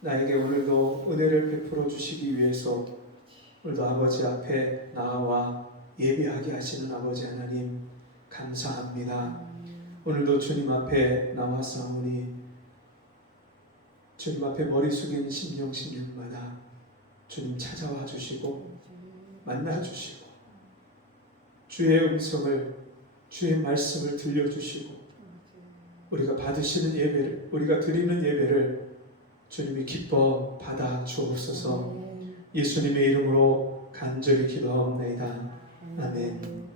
나에게 오늘도 은혜를 베풀어 주시기 위해서 오늘도 아버지 앞에 나와 예배하게 하시는 아버지 하나님 감사합니다. 오늘도 주님 앞에 나와사오니 주님 앞에 머리 숙인 심령마다 주님 찾아와 주시고 만나 주시고 주의 음성을, 주의 말씀을 들려주시고 우리가 받으시는 예배를, 우리가 드리는 예배를 주님이 기뻐 받아 주옵소서. 예수님의 이름으로 간절히 기도하옵나이다. 아멘.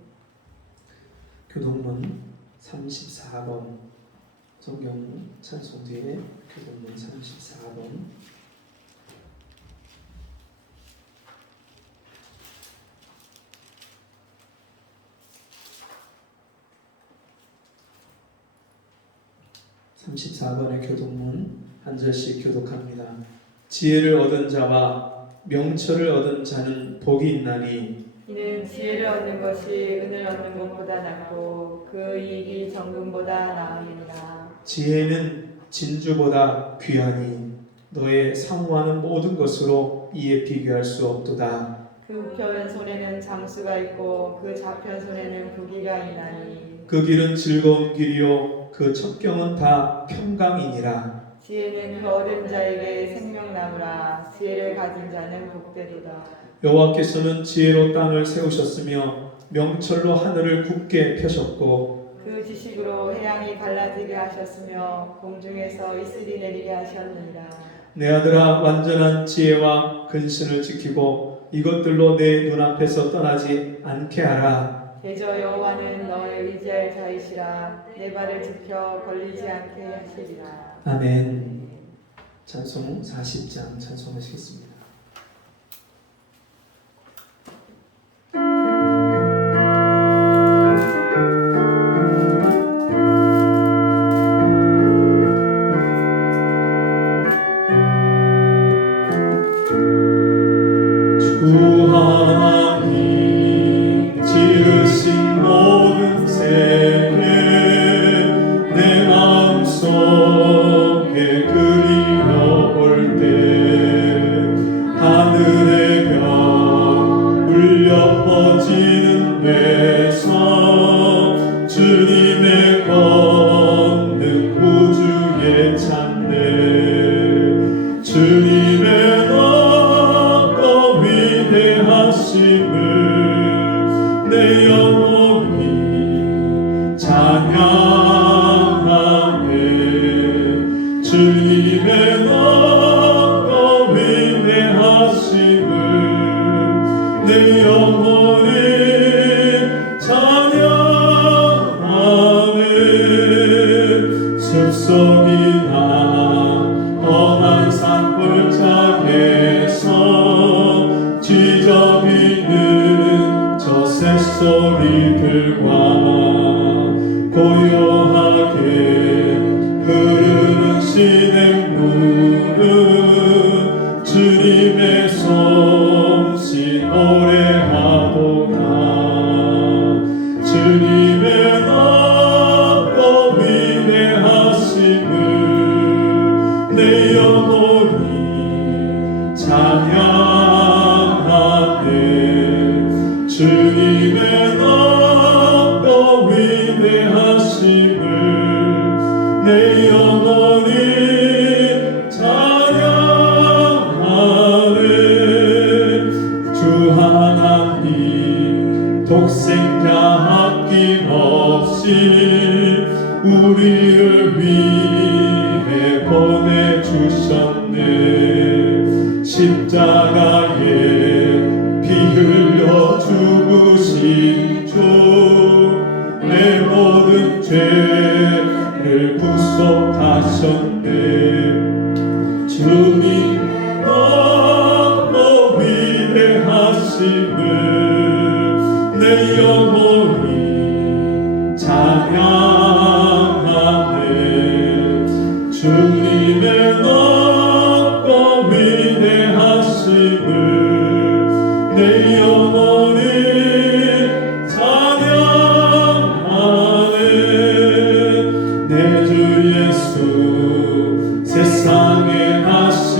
교동문 34번, 성경 찬송 뒤에 교동문 34번. (34번의) 교동문 한 절씩 교독합니다. 지혜를 얻은 자와 명철을 얻은 자는 복이 있나니 이는 지혜를 얻는 것이 은을 얻는 것보다 낫고 그 이익이 정금보다 나으니라. 지혜는 진주보다 귀하니 너의 사모하는 모든 것으로 이에 비교할 수 없도다. 그 우편 손에는 장수가 있고 그 좌편 손에는 부귀가 있나니 그 길은 즐거운 길이요 그 첩경은 다 평강이니라. 지혜는 그 얻은 자에게 생명나무라. 지혜를 가진 자는 복되도다. 여호와께서는 지혜로 땅을 세우셨으며 명철로 하늘을 굳게 펴셨고 그 지식으로 해양이 갈라지게 하셨으며 공중에서 이슬이 내리게 하셨느니라. 내 아들아, 완전한 지혜와 근신을 지키고 이것들로 내 눈앞에서 떠나지 않게 하라. 대저 여호와는 너의 의지할 자이시라. 내 발을 지켜 걸리지 않게 하시리라. 아멘. 찬송 40장 찬송하시겠습니다. 주님의 너무 위대하심을 내 영혼이 찬양하네. 숲속이나 험한 산골짜기에서 지저귀는 저 새소리들과 고요하게 흐르는 시냇물은 주님의 솜씨 노래하도다. 주님의 넓고 위대하심을 내 영혼이 찬양하네. 주님의 넓고 위대하심을 내 영혼이 찬양하네. 주 하나님 독생자 아낌없이 우리를 위해 보내주셨네. 십자가에 피 흘려 죽으신 주 내 모든 죄를 구속하셨네. 주님 너무 위대하심을 내 영혼이 찬양하네. 주님의 넓고 위대하심을 내 영혼이 찬양하네. 내 주 예수 세상에 하신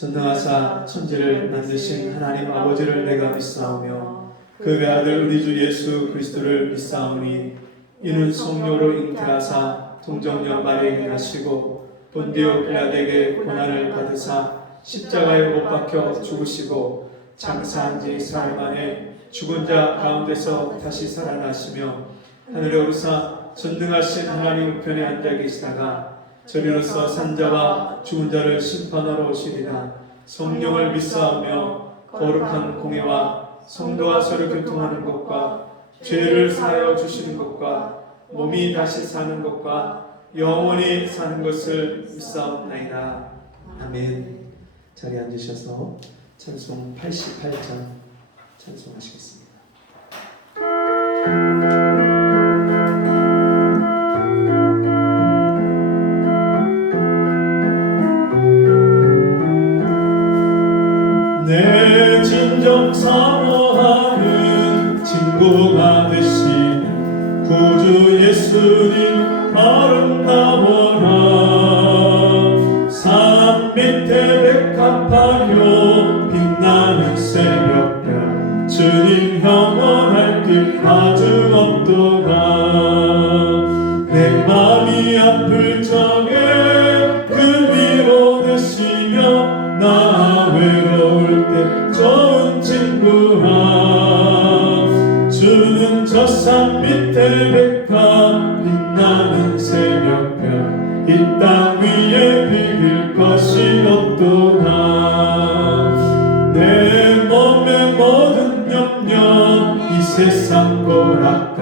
전능하사 천지를 만드신 하나님 아버지를 내가 믿사오며 그 외아들 우리 주 예수 그리스도를 믿사오니 이는 성령으로 잉태하사 동정녀 마리아에게 나시고 본디오 빌라에게 고난을 받으사 십자가에 못 박혀 죽으시고 장사한 지 사흘 만에 죽은 자 가운데서 다시 살아나시며 하늘에 오르사 전능하신 하나님 우편에 앉아 계시다가 저리로서 산자와 죽은 자를 심판하러 오시리라. 성령을 믿사오며 거룩한 공예와 성도와 서로 교통하는 것과 죄를 사하여 주시는 것과 몸이 다시 사는 것과 영원히 사는 것을 믿사옵나이다. 아멘. 자리에 앉으셔서 찬송 88장 찬송하시겠습니다. 내 진정 사모하는 친구가 되신 구주 예수님 아름다워라. 산 밑에 백합화요 빛나는 새벽별 주님 영원할 길 아주 없도다. 내 맘이 아플 적에 그 위로 되시며 나 외로울 때 좋은 친구라. 주는 저 산 밑에 백합 빛나는 새벽별 이 땅 위에 비길 것이 없도다. 내 몸의 모든 염려 이 세상 고락가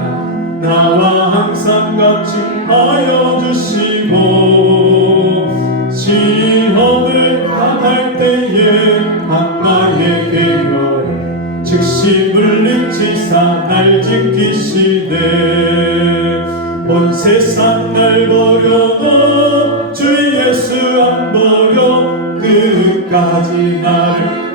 나와 항상 같이 하여 주시고 시험을 당할 때에 악마의 계결에 즉시 물리치사 날 지키시네. 온 세상 날 버려도 주 예수 안 버려 끝까지 나를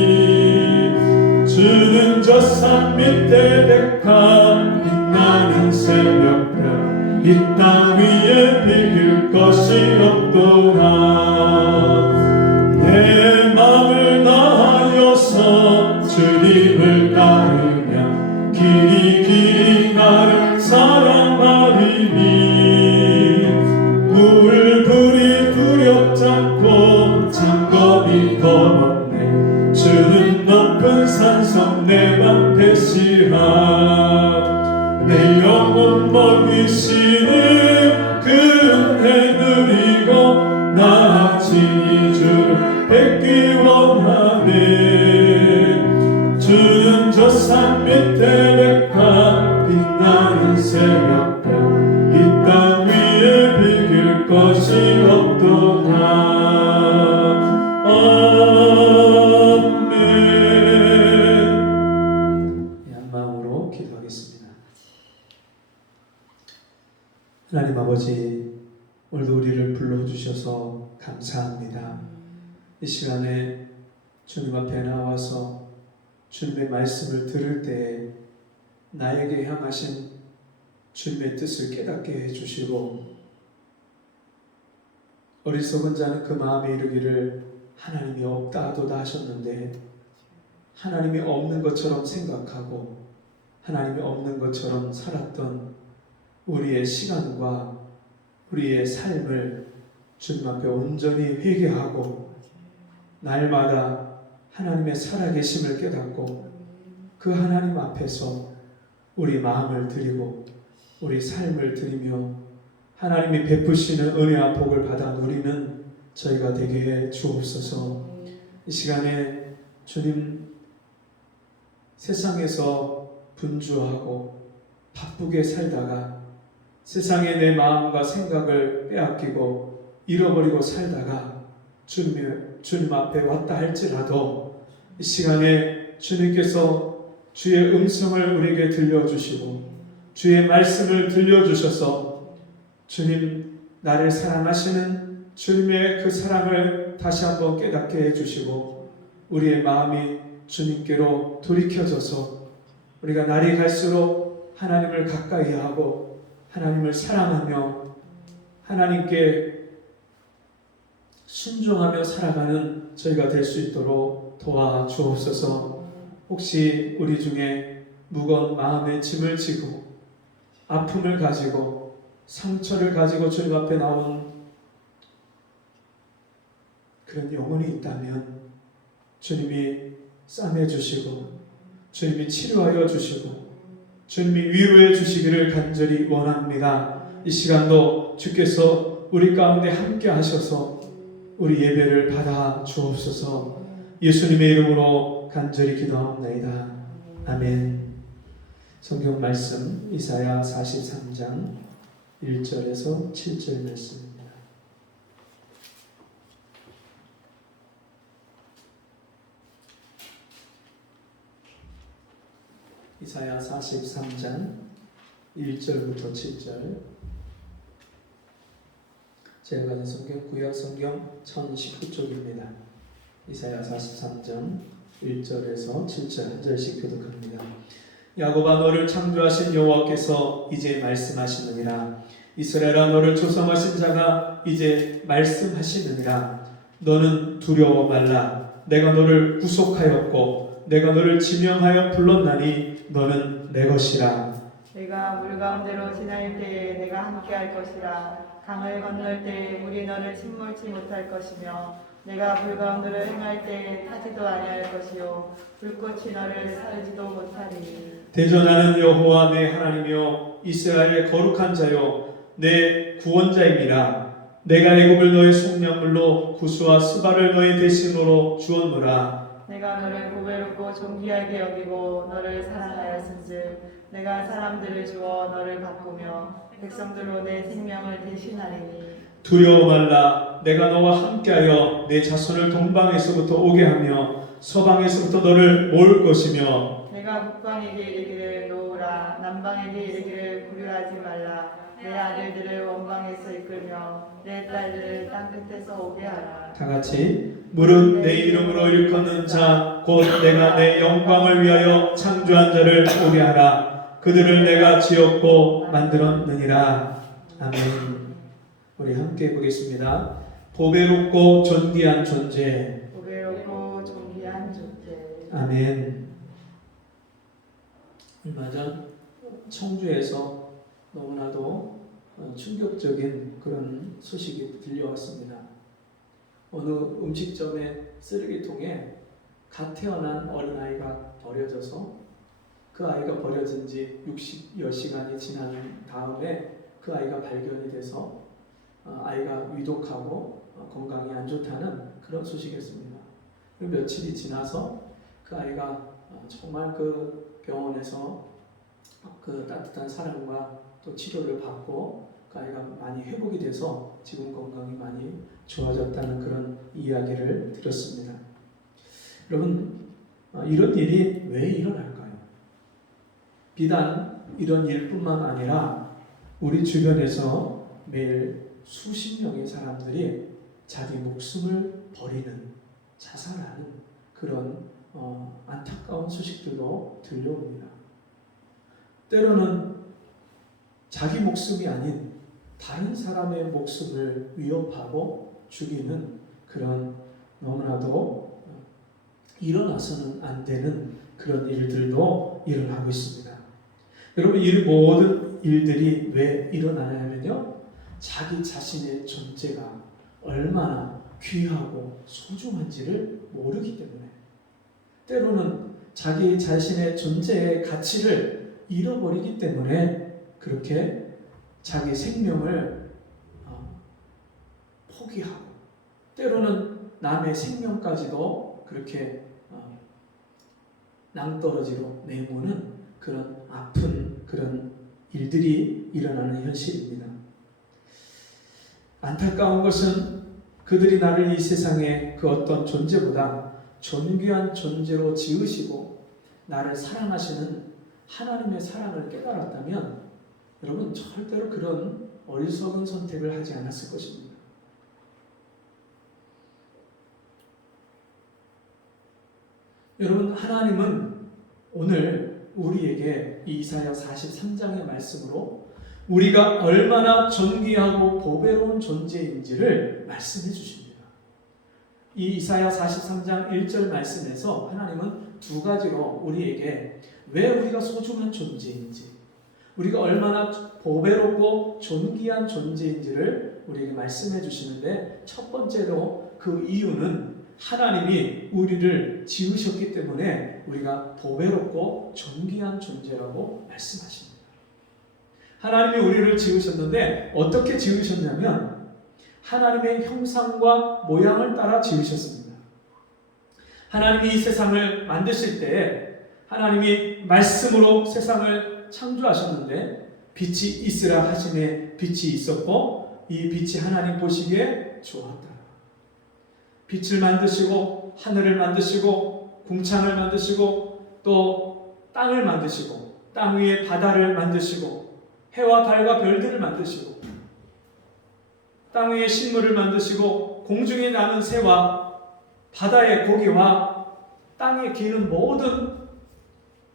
돌아보시니. 주는 저 산 밑에 백합 빛나는 새벽별 이 땅 위에 비길 것이 없도다. 내 맘을 다하여서 주님을 따르며 길이 나를 사랑하리니. 물불이 두렵지 않고 창검이 겁없네. 주는 높은 산성 내 방패시라. 내 영혼 먹이시는 그 은혜 누리고 나 친히 주를 뵙기 원하네. 주는 저 산 밑에 백합 빛나는 새벽별 이 땅 위에 비길 것이 없도다. 아멘. 한 마음으로 기도하겠습니다. 하나님 아버지, 오늘도 우리를 불러주셔서 감사합니다. 이 시간에 주님 앞에 나와서 주님의 말씀을 들을 때에 나에게 향하신 주님의 뜻을 깨닫게 해주시고, 어리석은 자는 그 마음에 이르기를 하나님이 없다 하도다 하셨는데, 하나님이 없는 것처럼 생각하고 하나님이 없는 것처럼 살았던 우리의 시간과 우리의 삶을 주님 앞에 온전히 회개하고 날마다 하나님의 살아계심을 깨닫고 그 하나님 앞에서 우리 마음을 드리고 우리 삶을 드리며 하나님이 베푸시는 은혜와 복을 받아 누리는 저희가 되게 해 주옵소서. 이 시간에 주님, 세상에서 분주하고 바쁘게 살다가 세상에 내 마음과 생각을 빼앗기고 잃어버리고 살다가 주님 앞에 왔다 할지라도 이 시간에 주님께서 주의 음성을 우리에게 들려주시고 주의 말씀을 들려주셔서 주님, 나를 사랑하시는 주님의 그 사랑을 다시 한번 깨닫게 해주시고 우리의 마음이 주님께로 돌이켜져서 우리가 날이 갈수록 하나님을 가까이 하고 하나님을 사랑하며 하나님께 순종하며 살아가는 저희가 될 수 있도록 도와주옵소서. 혹시 우리 중에 무거운 마음의 짐을 지고 아픔을 가지고 상처를 가지고 주님 앞에 나온 그런 영혼이 있다면 주님이 싸매주시고 주님이 치료하여 주시고 주님이 위로해 주시기를 간절히 원합니다. 이 시간도 주께서 우리 가운데 함께 하셔서 우리 예배를 받아 주옵소서. 예수님의 이름으로 간절히 기도하옵나이다. 아멘. 성경 말씀 이사야 43장 1절에서 7절 말씀입니다. 이사야 43장 1절부터 7절. 제가 가진 성경 구약 성경 1019쪽입니다. 이사야 43장 1절에서 7절 한 절씩 교독합니다. 야곱아 너를 창조하신 여호와께서 이제 말씀하시느니라. 이스라엘아 너를 조성하신 자가 이제 말씀하시느니라. 너는 두려워 말라. 내가 너를 구속하였고 내가 너를 지명하여 불렀나니 너는 내 것이라. 내가 물 가운데로 지날 때에 내가 함께할 것이라. 강을 건널 때에 물이 너를 침몰치 못할 것이며 내가 불 가운데로 행할 때에 타지도 아니할 것이요 불꽃이 너를 사르지도 못하리니. 대전하는 여호와 내 하나님이여 이스라엘의 거룩한 자여 내 구원자입니다. 내가 애굽을 너의 속량물로 구스와 스바를 너의 대신으로 주었노라. 내가 너를 보배롭고 존귀하게 여기고 너를 사랑하였은즉 내가 사람들을 주어 너를 바꾸며 백성들로 내 생명을 대신하리니. 두려워 말라. 내가 너와 함께하여 내 자손을 동방에서부터 오게 하며 서방에서부터 너를 모을 것이며 내가 북방에게 이르기를 놓으라. 남방에게 이르기를 구려하지 말라. 내 아들들을 원방에서 이끌며 내 딸들을 땅끝에서 오게 하라. 다같이 무릇 내 이름으로 일컫는 자 곧 내가 내 영광을 위하여 창조한 자를 오게 하라. 그들을 내가 지었고 만들었느니라. 아멘. 우리 함께 보겠습니다. 보배롭고 존귀한 존재. 보배롭고 존귀한 존재. 아멘. 얼마 전 청주에서 너무나도 충격적인 그런 소식이 들려왔습니다. 어느 음식점의 쓰레기통에 갓 태어난 어린아이가 버려져서 그 아이가 버려진 지 60여 시간이 지난 다음에 그 아이가 발견이 돼서 아이가 위독하고 건강이 안 좋다는 그런 소식이었습니다. 며칠이 지나서 그 아이가 정말 그 병원에서 그 따뜻한 사랑과 또 치료를 받고 그 아이가 많이 회복이 돼서 지금 건강이 많이 좋아졌다는 그런 이야기를 들었습니다. 여러분, 이런 일이 왜 일어날까요? 비단 이런 일뿐만 아니라 우리 주변에서 매일 수십 명의 사람들이 자기 목숨을 버리는, 자살하는 그런 안타까운 소식들도 들려옵니다. 때로는 자기 목숨이 아닌 다른 사람의 목숨을 위협하고 죽이는 그런 너무나도 일어나서는 안 되는 그런 일들도 일어나고 있습니다. 여러분, 이 모든 일들이 왜 일어나냐면요, 자기 자신의 존재가 얼마나 귀하고 소중한지를 모르기 때문에, 때로는 자기 자신의 존재의 가치를 잃어버리기 때문에 그렇게 자기 생명을 포기하고, 때로는 남의 생명까지도 그렇게 낭떠러지로 내모는 그런 아픈 그런 일들이 일어나는 현실입니다. 안타까운 것은 그들이 나를 이 세상의 그 어떤 존재보다 존귀한 존재로 지으시고 나를 사랑하시는 하나님의 사랑을 깨달았다면 여러분 절대로 그런 어리석은 선택을 하지 않았을 것입니다. 여러분, 하나님은 오늘 우리에게 이 이사야 43장의 말씀으로 우리가 얼마나 존귀하고 보배로운 존재인지를 말씀해 주십니다. 이 이사야 43장 1절 말씀에서 하나님은 두 가지로 우리에게 왜 우리가 소중한 존재인지, 우리가 얼마나 보배롭고 존귀한 존재인지를 우리에게 말씀해 주시는데, 첫 번째로 그 이유는 하나님이 우리를 지으셨기 때문에 우리가 보배롭고 존귀한 존재라고 말씀하십니다. 하나님이 우리를 지으셨는데 어떻게 지으셨냐면 하나님의 형상과 모양을 따라 지으셨습니다. 하나님이 이 세상을 만드실 때 하나님이 말씀으로 세상을 창조하셨는데 빛이 있으라 하심에 빛이 있었고 이 빛이 하나님 보시기에 좋았다. 빛을 만드시고 하늘을 만드시고 궁창을 만드시고 또 땅을 만드시고 땅 위에 바다를 만드시고 해와 달과 별들을 만드시고 땅 위에 식물을 만드시고 공중에 나는 새와 바다의 고기와 땅에 기는 모든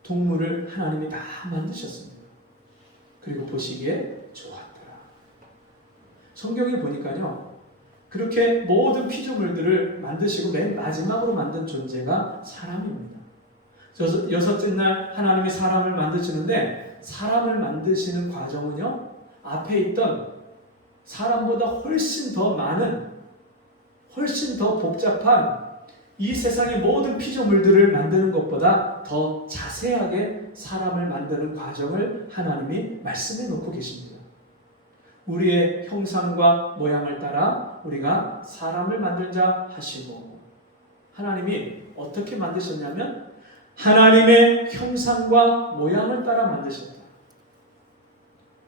동물을 하나님이 다 만드셨습니다. 그리고 보시기에 좋았더라. 성경에 보니까요, 그렇게 모든 피조물들을 만드시고 맨 마지막으로 만든 존재가 사람입니다. 여섯째 날 하나님이 사람을 만드시는데 사람을 만드시는 과정은요, 앞에 있던 사람보다 훨씬 더 많은, 훨씬 더 복잡한 이 세상의 모든 피조물들을 만드는 것보다 더 자세하게 사람을 만드는 과정을 하나님이 말씀해 놓고 계십니다. 우리의 형상과 모양을 따라 우리가 사람을 만들자 하시고, 하나님이 어떻게 만드셨냐면 하나님의 형상과 모양을 따라 만드셨다.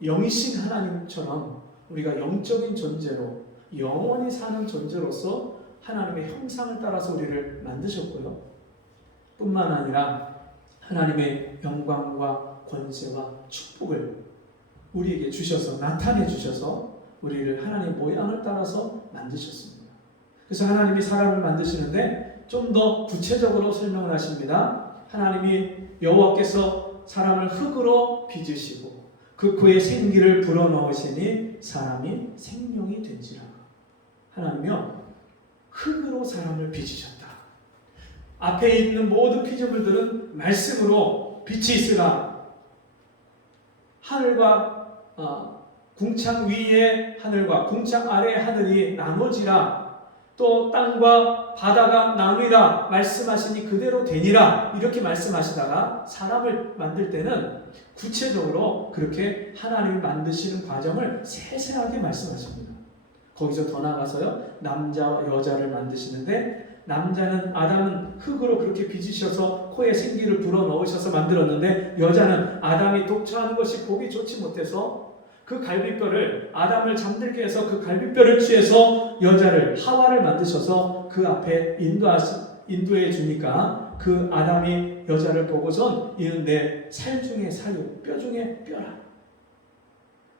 영이신 하나님처럼 우리가 영적인 존재로 영원히 사는 존재로서 하나님의 형상을 따라서 우리를 만드셨고요. 뿐만 아니라 하나님의 영광과 권세와 축복을 우리에게 주셔서 나타내 주셔서 우리를 하나님의 모양을 따라서 만드셨습니다. 그래서 하나님이 사람을 만드시는데 좀 더 구체적으로 설명을 하십니다. 하나님이 여호와께서 사람을 흙으로 빚으시고 그 코에 생기를 불어넣으시니 사람이 생명이 된지라. 하나님이요, 흙으로 사람을 빚으셨다. 앞에 있는 모든 피조물들은 말씀으로 빛이 있으라. 하늘과 궁창 위의 하늘과 궁창 아래의 하늘이 나눠지라. 또 땅과 바다가 나누리라 말씀하시니 그대로 되니라. 이렇게 말씀하시다가 사람을 만들 때는 구체적으로 그렇게 하나님이 만드시는 과정을 세세하게 말씀하십니다. 거기서 더 나가서요, 남자와 여자를 만드시는데 남자는 아담은 흙으로 그렇게 빚으셔서 코에 생기를 불어넣으셔서 만들었는데 여자는 아담이 독처하는 것이 보기 좋지 못해서 그 갈비뼈를, 아담을 잠들게 해서 그 갈비뼈를 취해서 여자를, 하와를 만드셔서 그 앞에 인도해 주니까 그 아담이 여자를 보고선 이는 내 살 중에 살이요 뼈 중에 뼈라.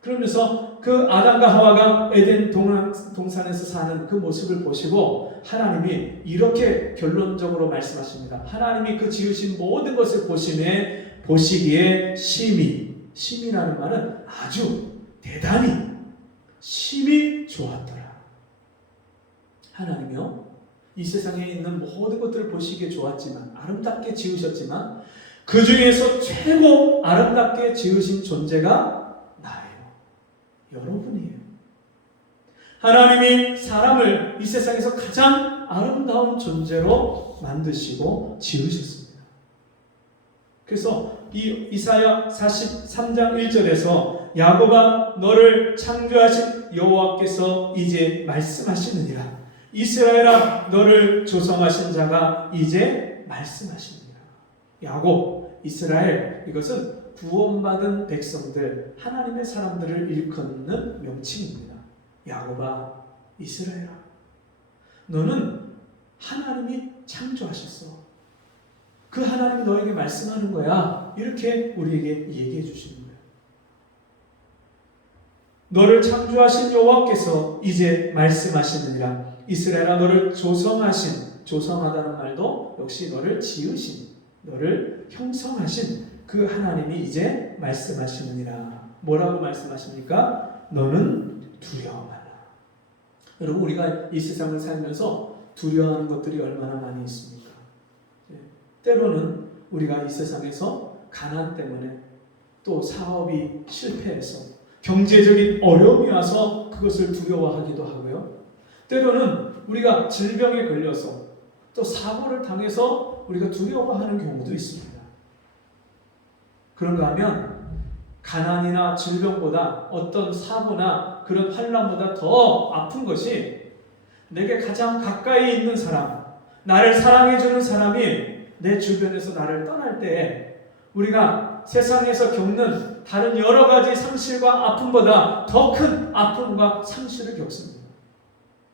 그러면서 그 아담과 하와가 에덴 동산에서 사는 그 모습을 보시고 하나님이 이렇게 결론적으로 말씀하십니다. 하나님이 그 지으신 모든 것을 보시기에 심이라는 말은 아주 대단히 심히 좋았더라. 하나님이요, 이 세상에 있는 모든 것들을 보시기에 좋았지만, 아름답게 지으셨지만 그 중에서 최고 아름답게 지으신 존재가 나예요. 여러분이에요. 하나님이 사람을 이 세상에서 가장 아름다운 존재로 만드시고 지으셨습니다. 그래서 이 이사야 43장 1절에서 야곱아 너를 창조하신 여호와께서 이제 말씀하시느니라. 이스라엘아 너를 조성하신 자가 이제 말씀하시느니라. 야곱, 이스라엘, 이것은 구원받은 백성들, 하나님의 사람들을 일컫는 명칭입니다. 야곱아, 이스라엘아, 너는 하나님이 창조하셨어. 그 하나님이 너에게 말씀하는 거야. 이렇게 우리에게 얘기해 주시는 거예요. 너를 창조하신 여호와께서 이제 말씀하시느니라. 이스라엘아 너를 조성하다는 말도 역시 너를 지으신, 너를 형성하신 그 하나님이 이제 말씀하시느니라. 뭐라고 말씀하십니까? 너는 두려워하라. 여러분, 우리가 이 세상을 살면서 두려워하는 것들이 얼마나 많이 있습니까? 때로는 우리가 이 세상에서 가난 때문에 또 사업이 실패해서 경제적인 어려움이 와서 그것을 두려워하기도 하고요. 때로는 우리가 질병에 걸려서 또 사고를 당해서 우리가 두려워하는 경우도 있습니다. 그런가 하면 가난이나 질병보다 어떤 사고나 그런 환난보다 더 아픈 것이 내게 가장 가까이 있는 사람, 나를 사랑해주는 사람이 내 주변에서 나를 떠날 때 우리가 세상에서 겪는 다른 여러 가지 상실과 아픔보다 더 큰 아픔과 상실을 겪습니다.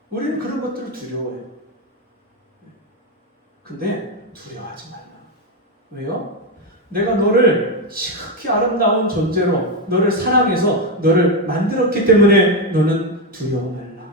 우리는 그런 것들을 두려워해요. 근데 두려워하지 말라. 왜요? 내가 너를 지극히 아름다운 존재로 너를 사랑해서 너를 만들었기 때문에 너는 두려워 말라.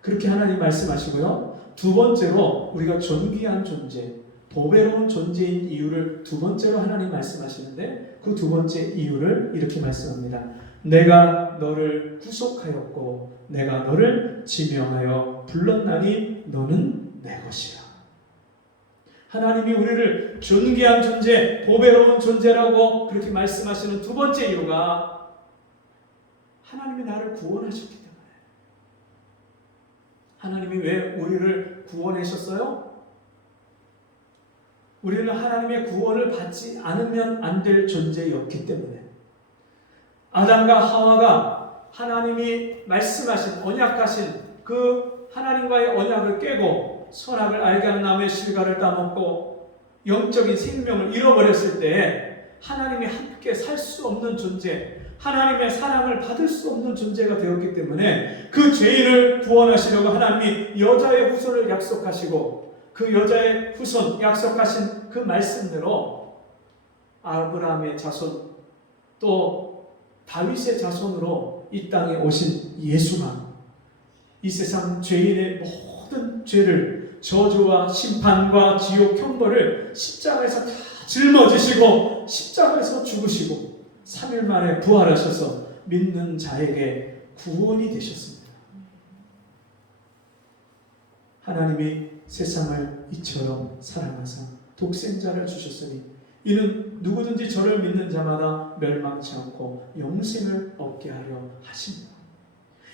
그렇게 하나님 말씀하시고요. 두 번째로 우리가 존귀한 존재, 보배로운 존재인 이유를 두 번째로 하나님 말씀하시는데 그 두 번째 이유를 이렇게 말씀합니다. 내가 너를 구속하였고 내가 너를 지명하여 불렀나니 너는 내 것이라. 하나님이 우리를 존귀한 존재, 보배로운 존재라고 그렇게 말씀하시는 두 번째 이유가 하나님이 나를 구원하셨기 때문에. 하나님이 왜 우리를 구원하셨어요? 우리는 하나님의 구원을 받지 않으면 안 될 존재였기 때문에. 아담과 하와가 하나님이 말씀하신 언약하신 그 하나님과의 언약을 깨고 선악을 알게 하는 나무의 실과를 따먹고 영적인 생명을 잃어버렸을 때 하나님이 함께 살 수 없는 존재, 하나님의 사랑을 받을 수 없는 존재가 되었기 때문에 그 죄인을 구원하시려고 하나님이 여자의 후손을 약속하시고 그 여자의 후손 약속하신 그 말씀대로 아브라함의 자손 또 다윗의 자손으로 이 땅에 오신 예수가 이 세상 죄인의 모든 죄를 저주와 심판과 지옥 형벌을 십자가에서 다 짊어지시고 십자가에서 죽으시고 3일 만에 부활하셔서 믿는 자에게 구원이 되셨습니다. 하나님이 세상을 이처럼 사랑하사 독생자를 주셨으니 이는 누구든지 저를 믿는 자마다 멸망치 않고 영생을 얻게 하려 하십니다.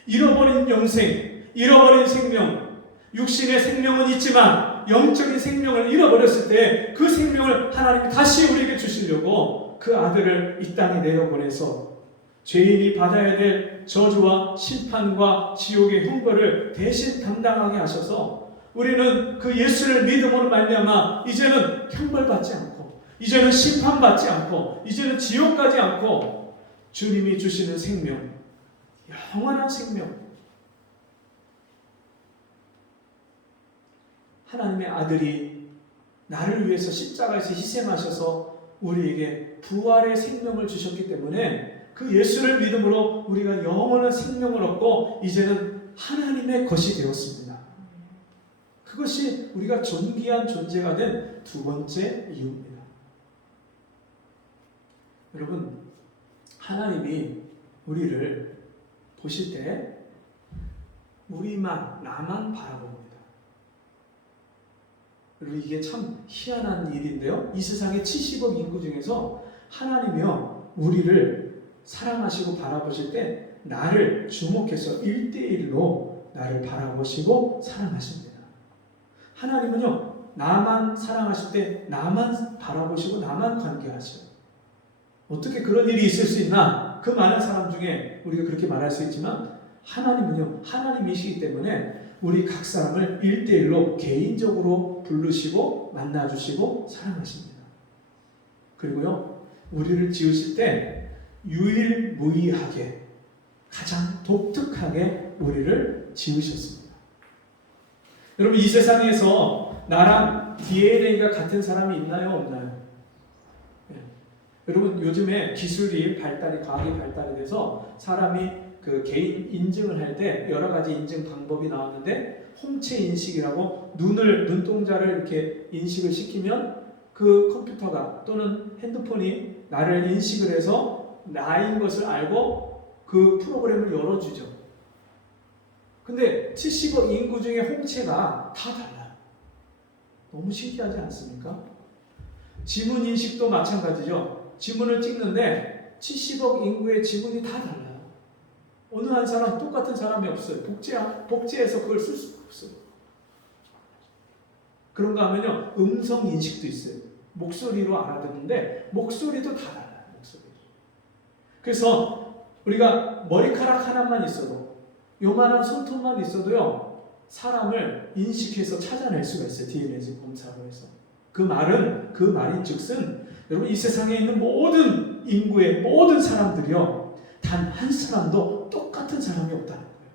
잃어버린 영생, 잃어버린 생명, 육신의 생명은 있지만 영적인 생명을 잃어버렸을 때 그 생명을 하나님이 다시 우리에게 주시려고 그 아들을 이 땅에 내려보내서 죄인이 받아야 될 저주와 심판과 지옥의 형벌을 대신 담당하게 하셔서 우리는 그 예수를 믿음으로 말미암아 이제는 형벌받지 않고 이제는 심판받지 않고 이제는 지옥 가지 않고 주님이 주시는 생명, 영원한 생명, 하나님의 아들이 나를 위해서 십자가에서 희생하셔서 우리에게 부활의 생명을 주셨기 때문에 그 예수를 믿음으로 우리가 영원한 생명을 얻고 이제는 하나님의 것이 되었습니다. 그것이 우리가 존귀한 존재가 된 두 번째 이유입니다. 여러분, 하나님이 우리를 보실 때 나만 바라봅니다. 그리고 이게 참 희한한 일인데요. 이 세상의 70억 인구 중에서 하나님이요 우리를 사랑하시고 바라보실 때 나를 주목해서 1대1로 나를 바라보시고 사랑하십니다. 하나님은요 나만 사랑하실 때 나만 바라보시고 나만 관계하셔요. 어떻게 그런 일이 있을 수 있나? 그 많은 사람 중에 우리가 그렇게 말할 수 있지만 하나님은요 하나님이시기 때문에 우리 각 사람을 1대1로 개인적으로 부르시고 만나주시고 사랑하십니다. 그리고요 우리를 지으실 때 유일무이하게 가장 독특하게 우리를 지으셨습니다. 여러분 이 세상에서 나랑 DNA가 같은 사람이 있나요? 없나요? 네. 여러분 요즘에 기술이 과학이 발달이 돼서 사람이 그 개인 인증을 할 때 여러 가지 인증 방법이 나왔는데 홍채 인식이라고 눈동자를 이렇게 인식을 시키면 그 컴퓨터가 또는 핸드폰이 나를 인식을 해서 나인 것을 알고 그 프로그램을 열어주죠. 근데 70억 인구 중에 홍채가 다 달라요. 너무 신기하지 않습니까? 지문 인식도 마찬가지죠. 지문을 찍는데 70억 인구의 지문이 다 달라요. 어느 한 사람 똑같은 사람이 없어요. 복제해서 그걸 쓸 수가 없어요. 그런가 하면요, 음성 인식도 있어요. 목소리로 알아듣는데 목소리도 다 달라요. 목소리. 그래서 우리가 머리카락 하나만 있어도, 요만한 손톱만 있어도요, 사람을 인식해서 찾아낼 수가 있어요. DNA 검사로 해서. 그 말인즉슨 여러분, 이 세상에 있는 모든 인구의 모든 사람들이요, 단 한 사람도 똑같은 사람이 없다는 거예요.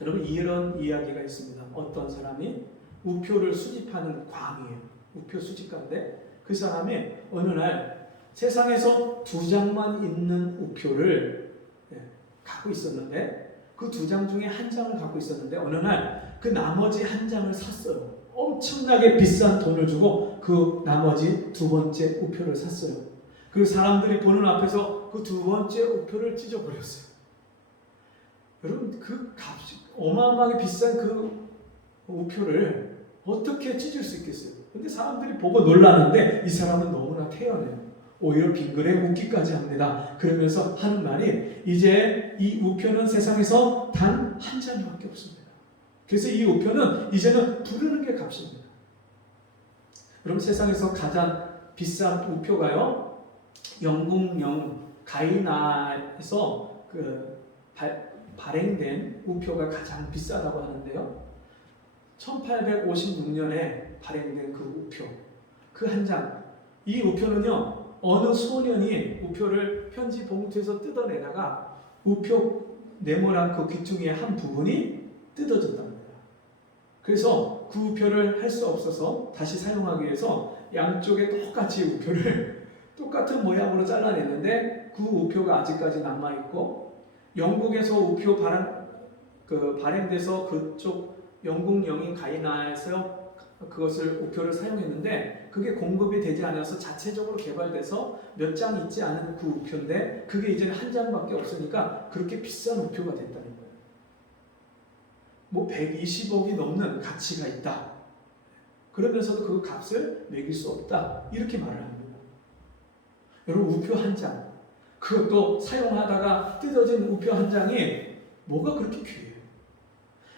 여러분, 이런 이야기가 있습니다. 어떤 사람이 우표를 수집하는 광이에요. 우표 수집가인데 그 사람이 어느 날 세상에서 2장만 있는 우표를 갖고 있었는데, 그 2장 중에 한 장을 갖고 있었는데 어느 날 그 나머지 한 장을 샀어요. 엄청나게 비싼 돈을 주고 그 나머지 2번째 우표를 샀어요. 그 사람들이 보는 앞에서 그 2번째 우표를 찢어버렸어요. 여러분, 그 값이 어마어마하게 비싼 그 우표를 어떻게 찢을 수 있겠어요? 근데 사람들이 보고 놀라는데 이 사람은 너무나 태연해요. 오히려 빙그레 웃기까지 합니다. 그러면서 하는 말이, 이제 이 우표는 세상에서 단 한 장밖에 없습니다. 그래서 이 우표는 이제는 부르는 게 값입니다. 여러분, 세상에서 가장 비싼 우표가요, 영국령 가이나에서 발행된 우표가 가장 비싸다고 하는데요, 1856년에 발행된 그 우표, 그 한 장, 이 우표는요, 어느 소년이 우표를 편지 봉투에서 뜯어내다가 우표 네모난 그 귀퉁이의 한 부분이 뜯어졌답니다. 그래서 그 우표를 할 수 없어서 다시 사용하기 위해서 양쪽에 똑같이 우표를 똑같은 모양으로 잘라냈는데, 그 우표가 아직까지 남아있고, 영국에서 우표 발행돼서 그쪽 영국령인 가이나에서 그것을 우표를 사용했는데, 그게 공급이 되지 않아서 자체적으로 개발돼서 몇 장 있지 않은 그 우표인데, 그게 이제는 한 장밖에 없으니까 그렇게 비싼 우표가 됐다는 거예요. 뭐 120억이 넘는 가치가 있다. 그러면서도 그 값을 매길 수 없다. 이렇게 말을 합니다. 여러분, 우표 한 장, 그것도 사용하다가 뜯어진 우표 한 장이 뭐가 그렇게 귀해요?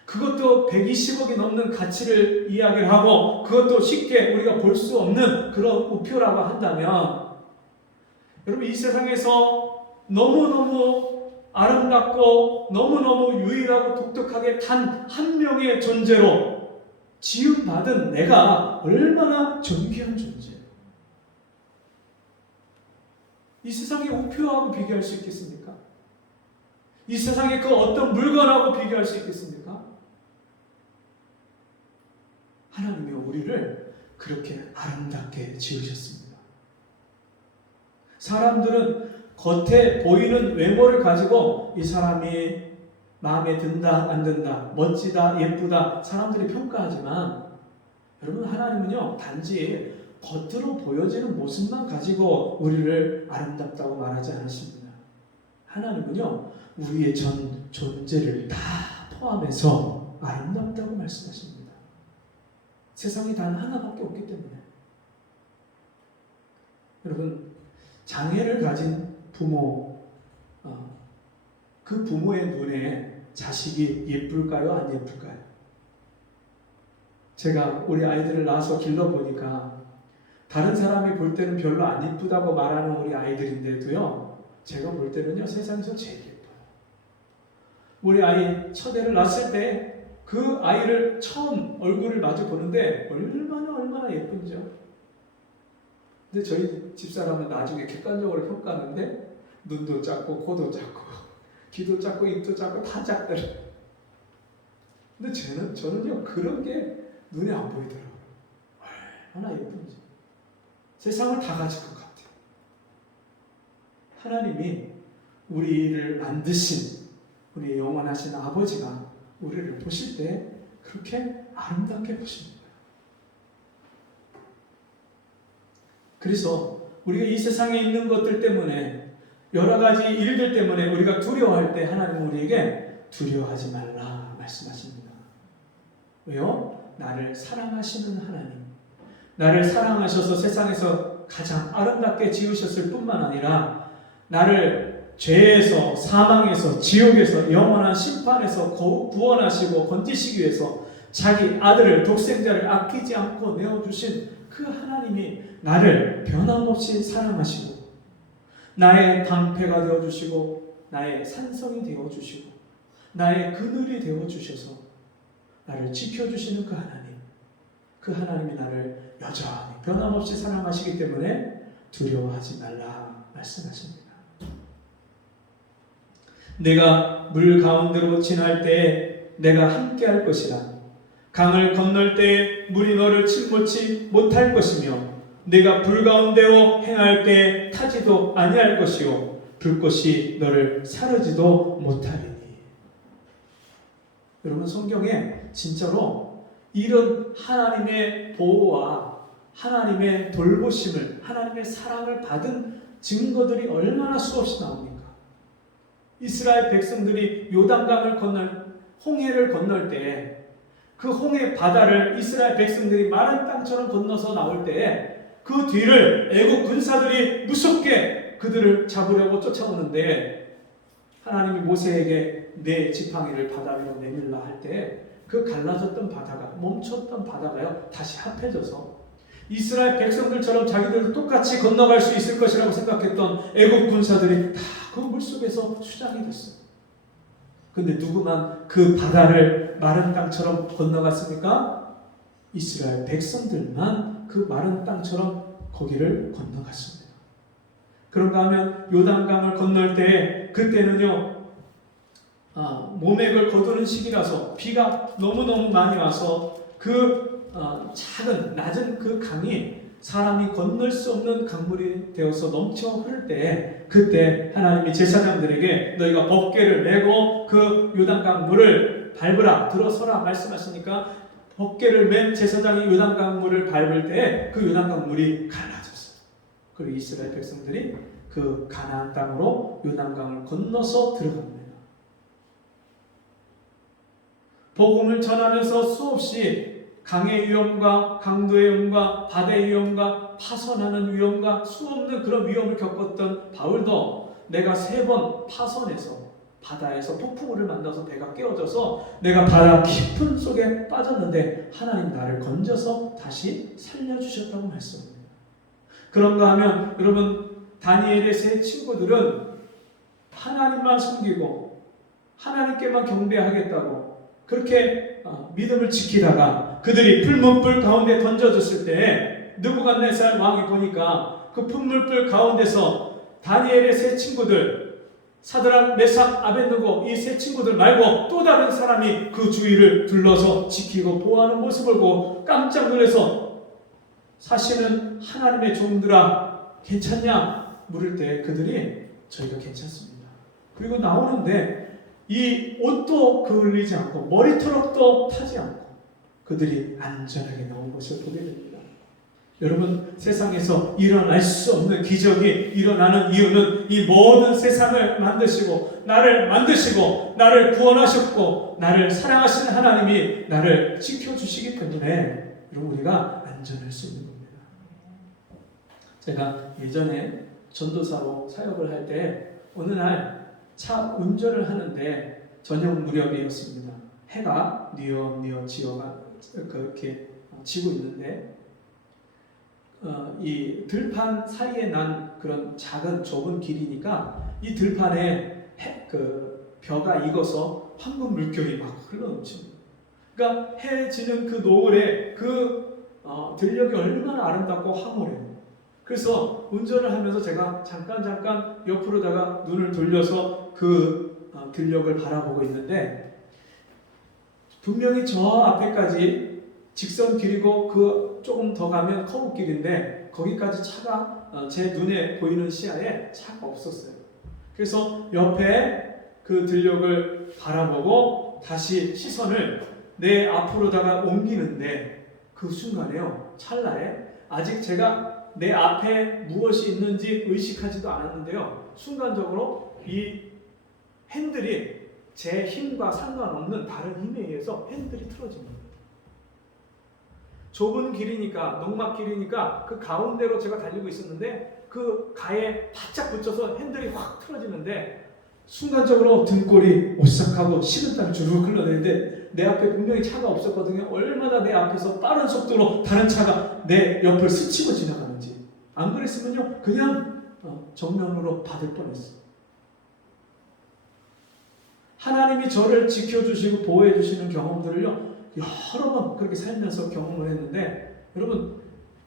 그것도 120억이 넘는 가치를 이야기를 하고, 그것도 쉽게 우리가 볼 수 없는 그런 우표라고 한다면, 여러분, 이 세상에서 너무너무 아름답고 너무너무 유일하고 독특하게 단 한 명의 존재로 지음받은 내가 얼마나 존귀한 존재예요. 이 세상의 우표하고 비교할 수 있겠습니까? 이 세상의 그 어떤 물건하고 비교할 수 있겠습니까? 하나님이 우리를 그렇게 아름답게 지으셨습니다. 사람들은 겉에 보이는 외모를 가지고 이 사람이 마음에 든다, 안 든다, 멋지다, 예쁘다, 사람들이 평가하지만, 여러분, 하나님은요, 단지 겉으로 보여지는 모습만 가지고 우리를 아름답다고 말하지 않으십니다. 하나님은요, 우리의 전 존재를 다 포함해서 아름답다고 말씀하십니다. 세상에 단 하나밖에 없기 때문에. 여러분, 장애를 가진 부모, 그 부모의 눈에 자식이 예쁠까요? 안 예쁠까요? 제가 우리 아이들을 낳아서 길러보니까 다른 사람이 볼 때는 별로 안 예쁘다고 말하는 우리 아이들인데도요, 제가 볼 때는요, 세상에서 제일 예뻐요. 우리 아이 첫애를 낳았을 때 그 아이를 처음 얼굴을 마주 보는데 얼마나 예쁜지요. 근데 저희 집사람은 나중에 객관적으로 평가하는데, 눈도 작고 코도 작고 귀도 작고 입도 작고 다 작더라. 근데 저는요, 그런 게 눈에 안 보이더라고요. 얼마나 예쁜지. 세상을 다 가질 것 같아요. 하나님이 우리를 만드신 우리 영원하신 아버지가 우리를 보실 때 그렇게 아름답게 보십니다. 그래서 우리가 이 세상에 있는 것들 때문에, 여러 가지 일들 때문에 우리가 두려워할 때 하나님은 우리에게 두려워하지 말라 말씀하십니다. 왜요? 나를 사랑하시는 하나님, 나를 사랑하셔서 세상에서 가장 아름답게 지으셨을 뿐만 아니라 나를 죄에서, 사망에서, 지옥에서, 영원한 심판에서 구원하시고 건지시기 위해서 자기 아들을, 독생자를 아끼지 않고 내어주신 그 하나님이 나를 변함없이 사랑하시고 나의 방패가 되어주시고 나의 산성이 되어주시고 나의 그늘이 되어주셔서 나를 지켜주시는 그 하나님, 그 하나님이 나를 여전히 변함없이 사랑하시기 때문에 두려워하지 말라 말씀하십니다. 내가 물 가운데로 지날 때에 내가 함께 할 것이라. 강을 건널 때에 물이 너를 침몰치 못할 것이며 내가 불 가운데로 행할 때에 타지도 아니할 것이요 불꽃이 너를 사르지도 못하리니. 여러분, 성경에 진짜로 이런 하나님의 보호와 하나님의 돌보심을, 하나님의 사랑을 받은 증거들이 얼마나 수없이 나옵니까? 이스라엘 백성들이 요단강을 홍해를 건널 때 그 홍해 바다를 이스라엘 백성들이 마른 땅처럼 건너서 나올 때 그 뒤를 애국 군사들이 무섭게 그들을 잡으려고 쫓아오는데 하나님이 모세에게 내 지팡이를 바다 위로 내밀라 할 때 그 갈라졌던 바다가, 멈췄던 바다가요 다시 합해져서 이스라엘 백성들처럼 자기들도 똑같이 건너갈 수 있을 것이라고 생각했던 애국 군사들이 다 그 물속에서 수장이 됐어요. 근데 누구만 그 바다를 마른 땅처럼 건너갔습니까? 이스라엘 백성들만 그 마른 땅처럼 거기를 건너갔습니다. 그런가 하면 요단강을 건널 때 그때는요 모맥을 거두는 시기라서 비가 너무너무 많이 와서 그 작은 낮은 그 강이 사람이 건널 수 없는 강물이 되어서 넘쳐 흐를 때 그때 하나님이 제사장들에게 너희가 법궤를 메고 그 요단강 물을 밟으라, 들어서라 말씀하시니까 법궤를 맨 제사장이 요단강 물을 밟을 때 그 요단강 물이 갈라졌어요. 그리고 이스라엘 백성들이 그 가나안 땅으로 요단강을 건너서 들어갑니다. 복음을 전하면서 수없이 강의 위험과 강도의 위험과 바다의 위험과 파손하는 위험과 수없는 그런 위험을 겪었던 바울도 내가 3번 파손해서 바다에서 폭풍우를 만나서 배가 깨어져서 내가 바다 깊은 속에 빠졌는데 하나님 나를 건져서 다시 살려주셨다고 말씀합니다. 그런가 하면 여러분, 다니엘의 3 친구들은 하나님만 섬기고 하나님께만 경배하겠다고 그렇게 믿음을 지키다가 그들이 풀문불 가운데 던져졌을 때 느부갓네살 왕이 보니까 그 풀문불 가운데서 다니엘의 3 친구들 사드락, 메삭, 아벳느고 이 3 친구들 말고 또 다른 사람이 그 주위를 둘러서 지키고 보호하는 모습을 보고 깜짝 놀라서 사실은 하나님의 종들아 괜찮냐 물을 때 그들이 저희가 괜찮습니다. 그리고 나오는데 이 옷도 그을리지 않고 머리털도 타지 않고 그들이 안전하게 나온 것을 보게 됩니다. 여러분, 세상에서 일어날 수 없는 기적이 일어나는 이유는 이 모든 세상을 만드시고 나를 구원하셨고 나를 사랑하시는 하나님이 나를 지켜주시기 때문에 여러분 우리가 안전할 수 있는 겁니다. 제가 예전에 전도사로 사역을 할 때 어느 날 차 운전을 하는데 저녁 무렵이었습니다. 해가 뉘엿뉘엿 지어가 그렇게 지고 있는데 이 들판 사이에 난 그런 작은 좁은 길이니까 이 들판에 그 벼가 익어서 황금 물결이 막 흘러넘칩니다. 그러니까 해 지는 그 노을에 그 들녘이 얼마나 아름답고 황홀해요. 그래서 운전을 하면서 제가 잠깐 옆으로다가 눈을 돌려서 그 들녘을 바라보고 있는데 분명히 저 앞에까지 직선 길이고 그 조금 더 가면 커브길인데 거기까지 차가 제 눈에 보이는 시야에 차가 없었어요. 그래서 옆에 그 들녘을 바라보고 다시 시선을 내 앞으로다가 옮기는데 그 순간에요, 찰나에 아직 제가 내 앞에 무엇이 있는지 의식하지도 않았는데요, 순간적으로 이 핸들이 제 힘과 상관없는 다른 힘에 의해서 핸들이 틀어집니다. 좁은 길이니까, 농막길이니까 그 가운데로 제가 달리고 있었는데 그 가에 바짝 붙여서 핸들이 확 틀어지는데 순간적으로 등골이 오싹하고 식은땀이 주르륵 흘러내리는데 내 앞에 분명히 차가 없었거든요. 얼마나 내 앞에서 빠른 속도로 다른 차가 내 옆을 스치고 지나가는지. 안 그랬으면요 그냥 정면으로 받을 뻔했어요. 하나님이 저를 지켜주시고 보호해주시는 경험들을요 여러 번 그렇게 살면서 경험을 했는데, 여러분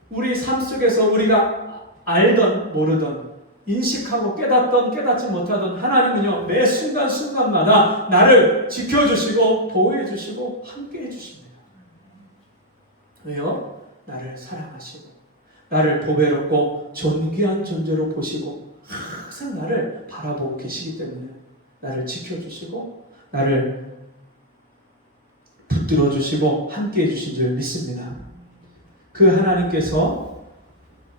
우리 삶 속에서 우리가 알던 모르던 인식하고 깨닫던 깨닫지 못하던 하나님은요 매 순간순간마다 나를 지켜주시고 보호해주시고 함께해 주십니다. 왜요? 나를 사랑하시고 나를 보배롭고 존귀한 존재로 보시고 항상 나를 바라보고 계시기 때문에 나를 지켜주시고 나를 붙들어 주시고 함께해 주신 줄 믿습니다. 그 하나님께서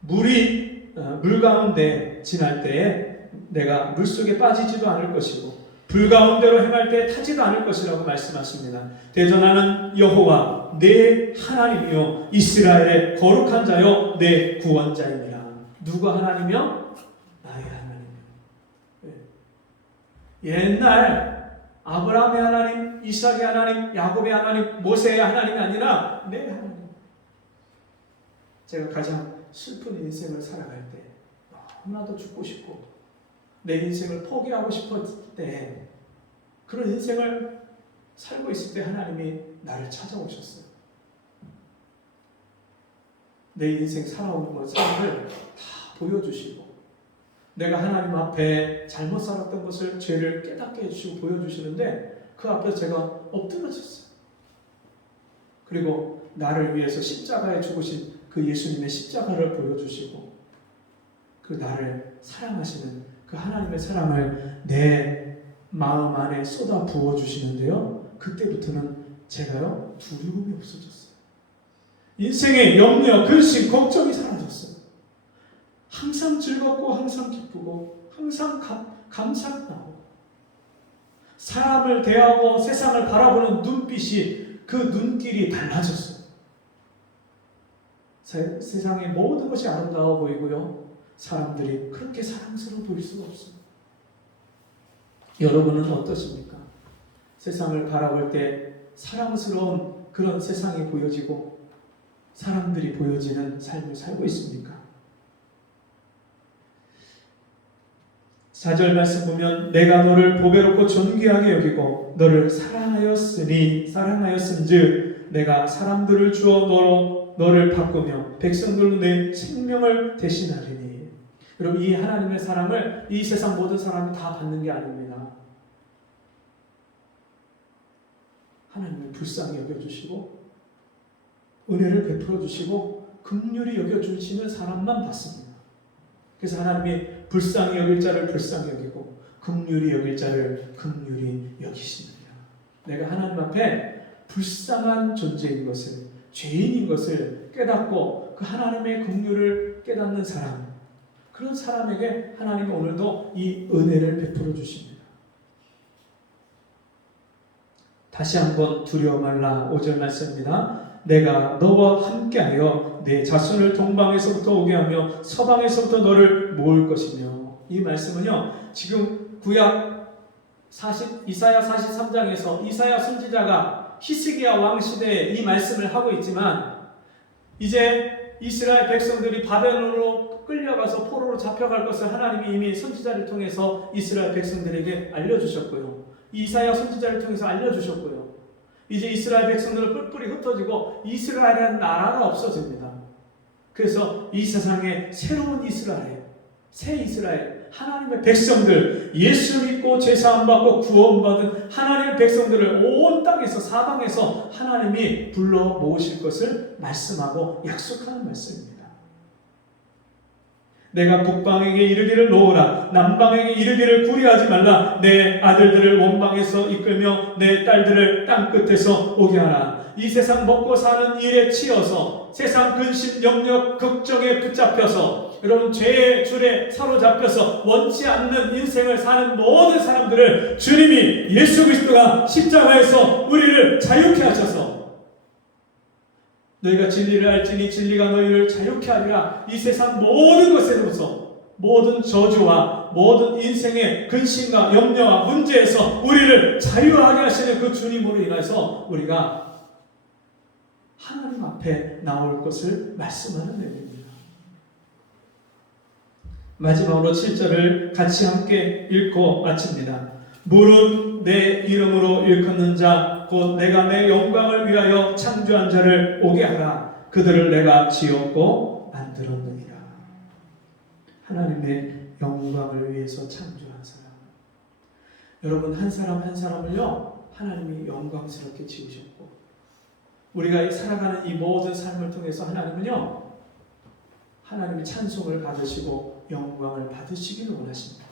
물 가운데 지날 때에 내가 물속에 빠지지도 않을 것이고 불 가운데로 행할 때 타지도 않을 것이라고 말씀하십니다. 대전하는 여호와 내 하나님이요 이스라엘의 거룩한 자요 내 구원자입니다. 누가 하나님이요? 나의 하나님. 옛날 아브라함의 하나님, 이삭의 하나님, 야곱의 하나님, 모세의 하나님이 아니라 내 하나님. 제가 가장 슬픈 인생을 살아갈 때 너무나도 죽고 싶고 내 인생을 포기하고 싶었을 때 그런 인생을 살고 있을 때 하나님이 나를 찾아오셨어요. 내 인생 살아오는 것을 다 보여주시고 내가 하나님 앞에 잘못 살았던 것을 죄를 깨닫게 해주시고 보여주시는데 그 앞에서 제가 엎드러졌어요. 그리고 나를 위해서 십자가에 죽으신 그 예수님의 십자가를 보여주시고 그 나를 사랑하시는 그 하나님의 사랑을 내 마음 안에 쏟아 부어주시는데요. 그때부터는 제가요 두려움이 없어졌어요. 인생의 염려, 근심, 걱정이 사라졌어요. 항상 즐겁고 항상 기쁘고 항상 감사가 나고 사람을 대하고 세상을 바라보는 눈빛이 그 눈길이 달라졌어요. 세상의 모든 것이 아름다워 보이고요. 사람들이 그렇게 사랑스러워 보일 수가 없습니다. 여러분은 어떠십니까? 세상을 바라볼 때 사랑스러운 그런 세상이 보여지고 사람들이 보여지는 삶을 살고 있습니까? 4절 말씀 보면 내가 너를 보배롭고 존귀하게 여기고 너를 사랑하였은즉 내가 사람들을 주어 너를 바꾸며 백성들로 내 생명을 대신하리니. 여러분 이 하나님의 사랑을 이 세상 모든 사람이 다 받는 게 아닙니다. 하나님을 불쌍히 여겨주시고 은혜를 베풀어 주시고 긍휼히 여겨주시는 사람만 받습니다. 그래서 하나님이 불쌍히 여길 자를 불쌍히 여기고 긍휼히 여길 자를 긍휼히 여기십니다. 내가 하나님 앞에 불쌍한 존재인 것을, 죄인인 것을 깨닫고 그 하나님의 긍휼을 깨닫는 사람, 그런 사람에게 하나님은 오늘도 이 은혜를 베풀어 주십니다. 다시 한번 두려워 말라. 5절 말씀입니다. 내가 너와 함께하여 내 자손을 동방에서부터 오게 하며 서방에서부터 너를 모을 것이며. 이 말씀은요 지금 구약 이사야 43장에서 이사야 선지자가 히스기야 왕 시대에 이 말씀을 하고 있지만 이제 이스라엘 백성들이 바벨론으로 끌려가서 포로로 잡혀갈 것을 하나님이 이미 선지자를 통해서 이스라엘 백성들에게 알려주셨고요. 이사야 선지자를 통해서 알려주셨고요. 이제 이스라엘 백성들은 뿔뿔이 흩어지고 이스라엘이라는 나라가 없어집니다. 그래서 이 세상에 새로운 이스라엘, 새 이스라엘, 하나님의 백성들, 예수 믿고 죄사함 받고 구원받은 하나님의 백성들을 온 땅에서 사방에서 하나님이 불러 모으실 것을 말씀하고 약속하는 말씀입니다. 내가 북방에게 이르기를 놓으라, 남방에게 이르기를 구리하지 말라. 내 아들들을 원방에서 이끌며 내 딸들을 땅끝에서 오게 하라. 이 세상 먹고 사는 일에 치여서 세상 근심, 염려, 걱정에 붙잡혀서 여러분 죄의 줄에 사로잡혀서 원치 않는 인생을 사는 모든 사람들을 주님이 예수 그리스도가 십자가에서 우리를 자유케 하셔서 너희가 진리를 알지니 진리가 너희를 자유케 하리라. 이 세상 모든 것에로부터 모든 저주와 모든 인생의 근심과 염려와 문제에서 우리를 자유하게 하시는 그 주님으로 인해서 우리가 하나님 앞에 나올 것을 말씀하는 내용입니다. 마지막으로 7절을 같이 함께 읽고 마칩니다. 무릇 내 이름으로 일컫는 자 곧 내가 내 영광을 위하여 창조한 자를 오게 하라. 그들을 내가 지었고 만들었느니라. 하나님의 영광을 위해서 창조한 사람. 여러분 한 사람 한 사람을요 하나님이 영광스럽게 지으셨고 우리가 살아가는 이 모든 삶을 통해서 하나님은요 하나님의 찬송을 받으시고 영광을 받으시기를 원하십니다.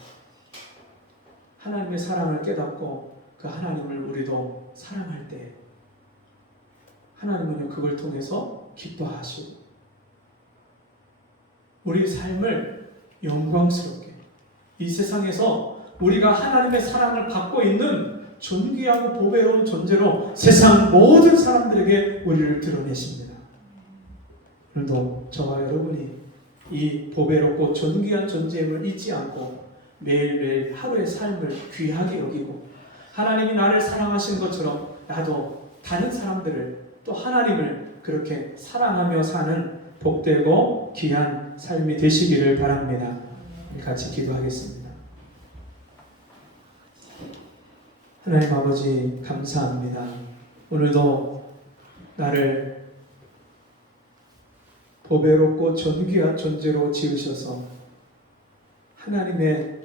하나님의 사랑을 깨닫고 그 하나님을 우리도 사랑할 때 하나님은 그걸 통해서 기뻐하시고 우리 삶을 영광스럽게 이 세상에서 우리가 하나님의 사랑을 받고 있는 존귀하고 보배로운 존재로 세상 모든 사람들에게 우리를 드러내십니다. 오늘도 저와 여러분이 이 보배롭고 존귀한 존재임을 잊지 않고 매일매일 하루의 삶을 귀하게 여기고 하나님이 나를 사랑하시는 것처럼 나도 다른 사람들을 또 하나님을 그렇게 사랑하며 사는 복되고 귀한 삶이 되시기를 바랍니다. 같이 기도하겠습니다. 하나님 아버지 감사합니다. 오늘도 나를 보배롭고 존귀한 존재로 지으셔서 하나님의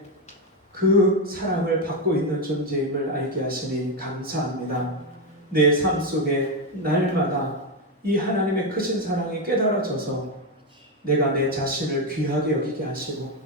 그 사랑을 받고 있는 존재임을 알게 하시니 감사합니다. 내 삶 속에 날마다 이 하나님의 크신 사랑이 깨달아져서 내가 내 자신을 귀하게 여기게 하시고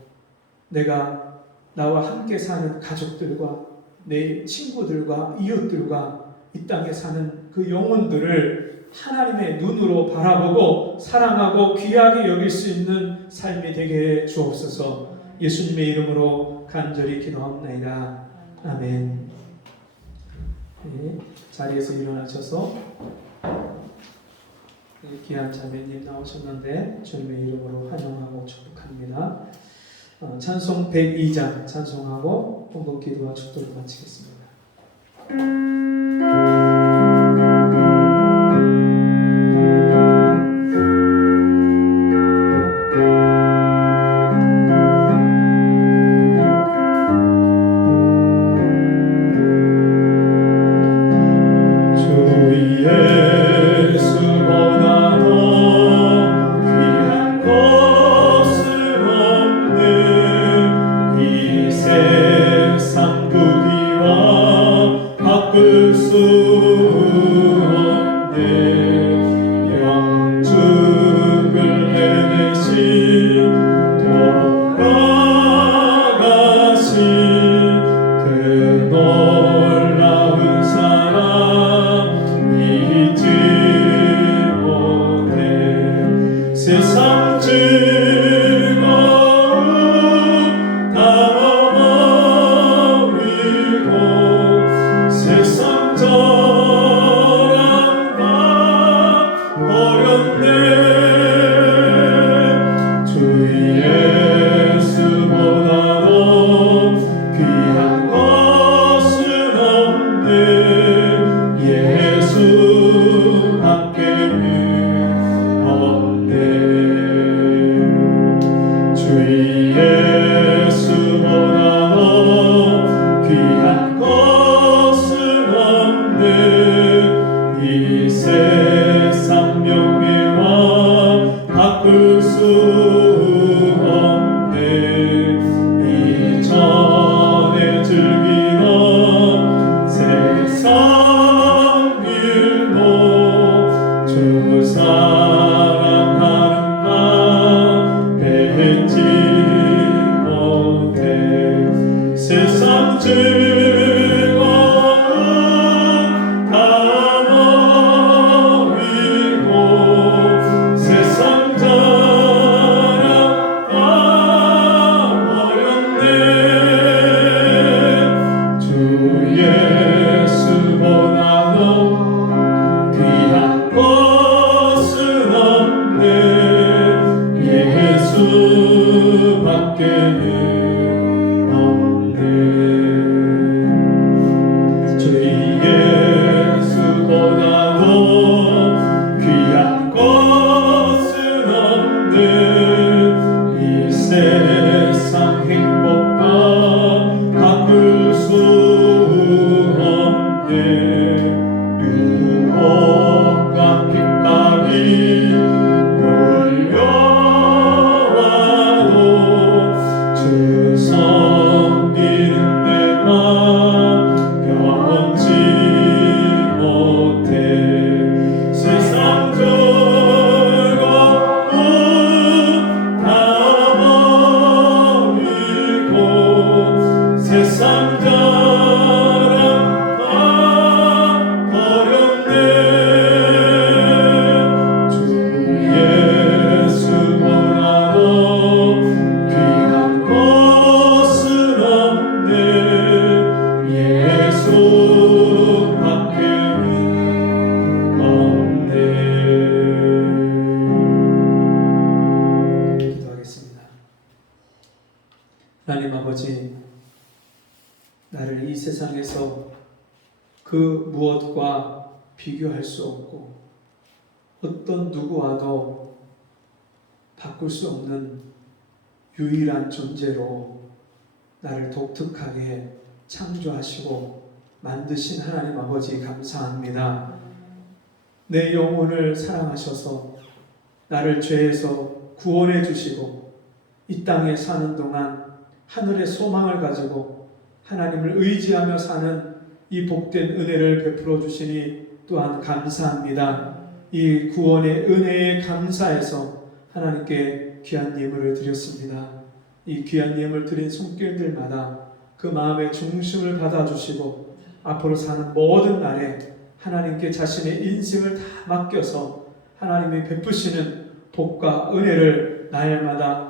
내가 나와 함께 사는 가족들과 내 친구들과 이웃들과 이 땅에 사는 그 영혼들을 하나님의 눈으로 바라보고 사랑하고 귀하게 여길 수 있는 삶이 되게 해 주옵소서. 예수님의 이름으로 간절히 기도합나이다. 아멘. 네, 자리에서 일어나셔서 귀한 자매님 나오셨는데 주님의 이름으로 환영하고 축복합니다. 찬송 102장 찬송하고 헌금 기도와 축도를 마치겠습니다. 세상 즐거움 다 넘어 아버지, 나를 이 세상에서 그 무엇과 비교할 수 없고 어떤 누구와도 바꿀 수 없는 유일한 존재로 나를 독특하게 창조하시고 만드신 하나님 아버지 감사합니다. 내 영혼을 사랑하셔서 나를 죄에서 구원해 주시고 이 땅에 사는 동안 하늘의 소망을 가지고 하나님을 의지하며 사는 이 복된 은혜를 베풀어 주시니 또한 감사합니다. 이 구원의 은혜에 감사해서 하나님께 귀한 예물을 드렸습니다. 이 귀한 예물 드린 손길들마다 그 마음의 중심을 받아주시고 앞으로 사는 모든 날에 하나님께 자신의 인생을 다 맡겨서 하나님이 베푸시는 복과 은혜를 날마다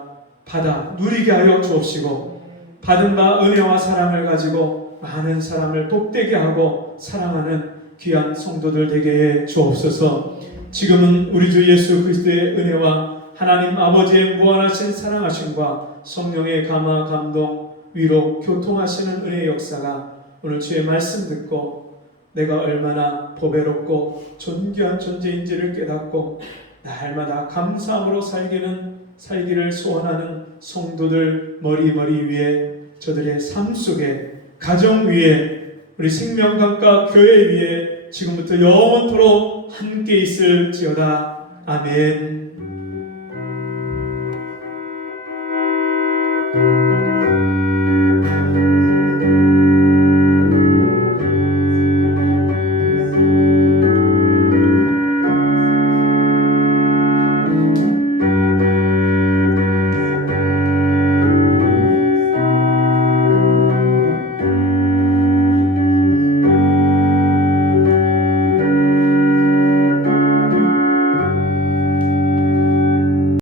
받아 누리게 하여 주옵시고 받은 바 은혜와 사랑을 가지고 많은 사람을 복되게 하고 사랑하는 귀한 성도들 되게 해 주옵소서. 지금은 우리 주 예수 그리스도의 은혜와 하나님 아버지의 무한하신 사랑하심과 성령의 감화 감동 위로 교통하시는 은혜의 역사가 오늘 주의 말씀 듣고 내가 얼마나 보배롭고 존귀한 존재인지를 깨닫고 날마다 감사함으로 살기를 소원하는 성도들 머리 위에 저들의 삶 속에 가정 위에 우리 생명강가 교회 위에 지금부터 영원토록 함께 있을지어다. 아멘.